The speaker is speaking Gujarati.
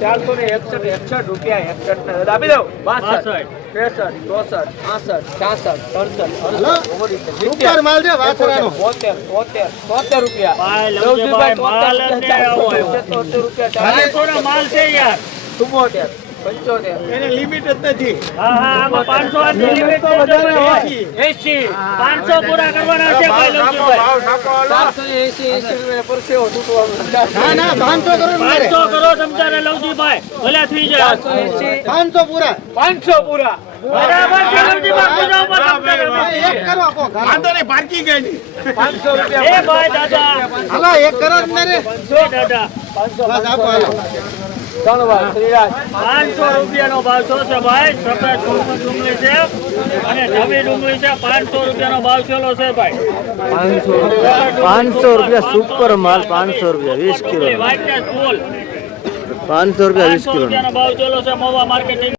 ચારસો ને એકસઠ એકસઠ રૂપિયા એકસઠ ને આપી દઉં. બાસઠ ત્રેસઠ ચોસઠ પાસઠ છાસઠ સડસઠ બોતેર તોતેર રૂપિયા. રૂપિયા પાંચસો નો માલ છે યાર. ચુમ્મોતેર. એને લિમિટ જ નથી. હા હા આમાં પાંચસો આટલી limit છે તો ભાઈ. એંશી. પૂરા કરવાના છે ભાઈ એસી એસી રૂપિયા પરસેવો તૂટવાનો. ના ના પાંચસો કરોડ મારે. કરો તમતારે લવજીભાઈ ભલે થઈ જાય. ચારસો એસી. પાંચસો પૂરા. પાંચસો પૂરા. બરાબર છે લવજીભાઈ પૂજા ઉપર એક કરો આપો પાંચસો એ રૂપિયા ભાઈ દાદા. હાલો એક કરોડ મારે. એ દાદા. બસ આપો ત્રણ વાર શ્રીરાજ. પાંચસો રૂપિયાનો ભાવ છે ભાઈ સફેદ ડુંગળી ડુંગળી છે અને નવી ડુંગળી છે પાંચસો રૂપિયાનો ભાવ છેલો છે ભાઈ. પાંચસો રૂપિયા. સુપર માલ પાંચસો રૂપિયા વીસ કિલો. પાંચસો રૂપિયા વીસ કિલો. ભાવ છેલ્લો છે મોવા માર્કેટિંગ.